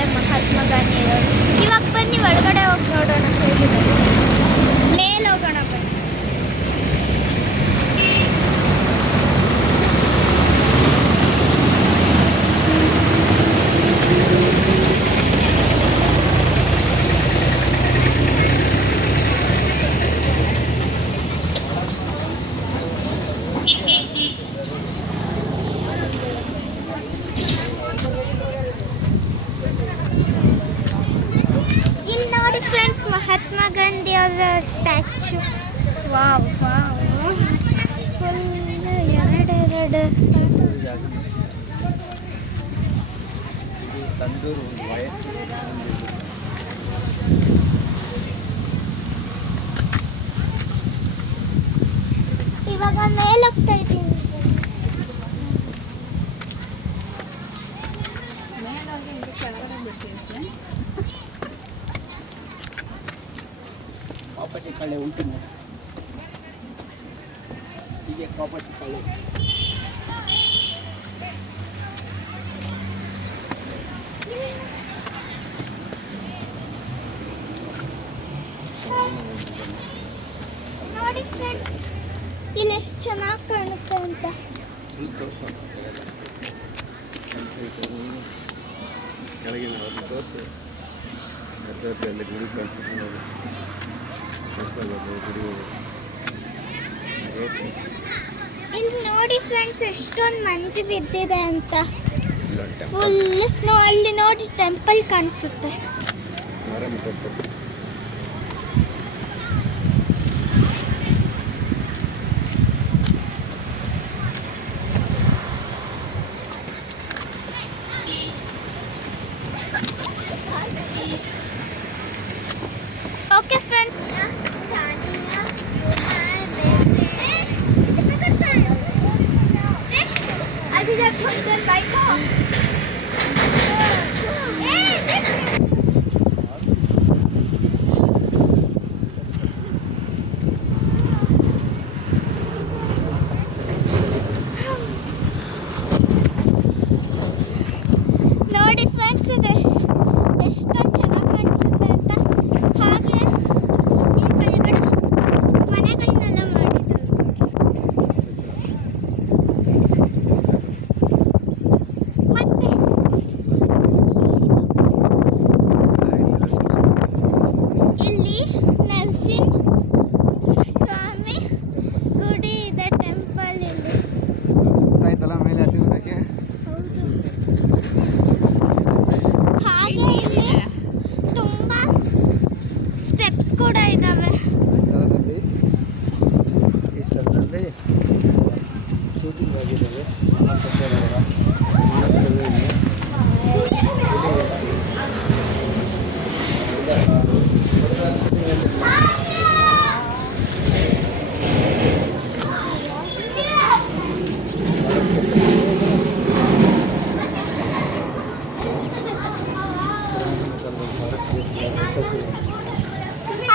ಇದ್ದಾರೆ ಮಹಾತ್ಮ ಗಾಂಧಿ ಅವರು. ಇವಾಗ ಬನ್ನಿ ಒಳಗಡೆ ಹೋಗಿ ನೋಡೋಣ ಹೇಗಿದೆ. ಮೇಲೆ ಹೋಗೋಣ ಬನ್ನಿ. ಇಲ್ಲಿ ನೋಡಿ ಫ್ರೆಂಡ್ಸ್, ಮಹಾತ್ಮ ಗಾಂಧಿ ಅವರ ಸ್ಟ್ಯಾಚು. ವಾವ್ ವಾವ್, ಫುಲ್ ಎರಡೆರಡು. ಸಂದೂರು ವಯಸ್ಸು ಇವಾಗ ಮೇಲೆ ಹೋಗ್ತಾ ಇದ್ದೀನಿ. ಕಾಪಟಿ ಕಳೆ ಉಂಟು ನೋಡಿ, ಹೀಗೆ ಕಾಪಟಿ ಕಳೆ. ನೋಡಿ ಫ್ರೆಂಡ್ಸ್, ಇಲ್ಲಿ ಎಷ್ಟು ಚೆನ್ನಾಗಿ ಕಾಣುತ್ತೆ ಅಂತ. ಕೆಳಗಿನ ತೋರಿಸು, ಎಲ್ಲ ಗುಡಿ ಕಾಣಿಸುತ್ತೆ ನೋಡಿ. ಗುಡಿ ಇಲ್ಲಿ ನೋಡಿ ಫ್ರೆಂಡ್ಸ್, ಎಷ್ಟೊಂದು ಮಂಜು ಬಿದ್ದಿದೆ ಅಂತ. Full snow. ಅಲ್ಲಿ ನೋಡಿ ಟೆಂಪಲ್ ಕಾಣಿಸುತ್ತೆ. ಓಕೆ ಫ್ರೆಂಡ್ಸ್, ನೋಡಿ ಫ್ರೆಂಡ್ಸ್, ಇದೆ ಎಷ್ಟೊಂದು ಚೆನ್ನಾಗಿ ಕಾಣಿಸುತ್ತೆ ಅಂತ. ಹಾಗೆ ಈ ಕೆಳಗಡೆ ಮನೆಗಳನ್ನೆಲ್ಲ ಮಾಡಿದ್ದಾರೆ. ಮತ್ತೆ ಇಲ್ಲಿ ನರಸಿಂಹ ಸ್ವಾಮಿ ಗುಡಿ ಇದೆ, ಟೆಂಪಲ್ ಇಲ್ಲಿ. ಸುಸ್ತಾಯ್ತಲ್ಲ ಮೇಲೆ ಹತ್ತಿರಕ್ಕೆ. ಹೌದು. ಹಾಗೆ ಇಲ್ಲಿ ತುಂಬಾ ಸ್ಟೆಪ್ಸ್ ಕೂಡ ಇದ್ದಾವೆ. ಈ ಸ್ಥಳದಲ್ಲಿ ಶೂಟಿಂಗ್ ಆಗಿದ್ದಾವೆ.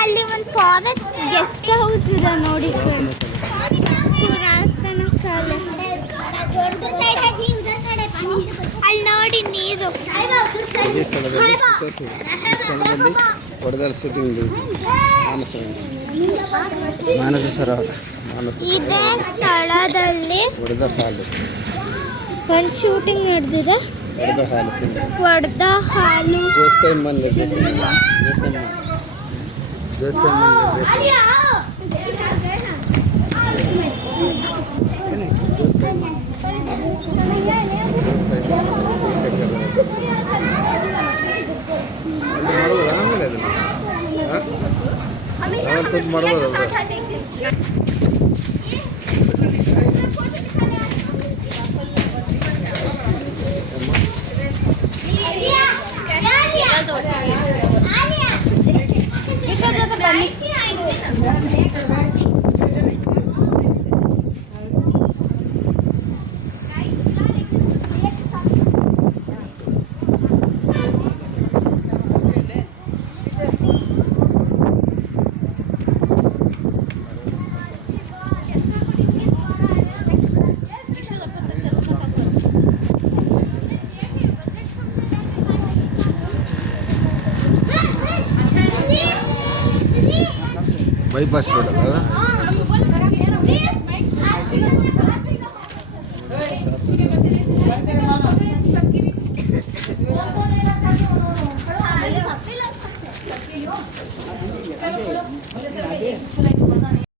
ಅಲ್ಲಿ ಒಂದು ಫಾರೆಸ್ಟ್ ಗೆಸ್ಟ್ ಹೌಸ್ ಇದೆ ನೋಡಿ ಫ್ರೆಂಡ್ಸ್, ಪುರಾತನ ಕಾಲ. ಅಲ್ಲಿ ನೋಡಿ ನೀರು. ಈ ಸ್ಥಳದಲ್ಲಿ ಹೊಡೆದಾರ ಶೂಟಿಂಗ್ ಮಾನಸ ಸರೋವರ. ಇದೇ ಸ್ಥಳದಲ್ಲಿ ಹೊಡೆದ ಹಾಲು, ಒಂದು ಶೂಟಿಂಗ್ ನಡೆದಿದೆ. ಹೊಡೆದ ಹಾಲು ಒಡೆದ ಹಾಲು ಜೋಸೆಮ್ಮನ್ ಸಿನಿಮಾ. ಮಾಡ್ಬೋದು. ಬನ್ನಿ. ಬೈಪಾಸ್ ರೋಡ್ ಅಲ್ಲ.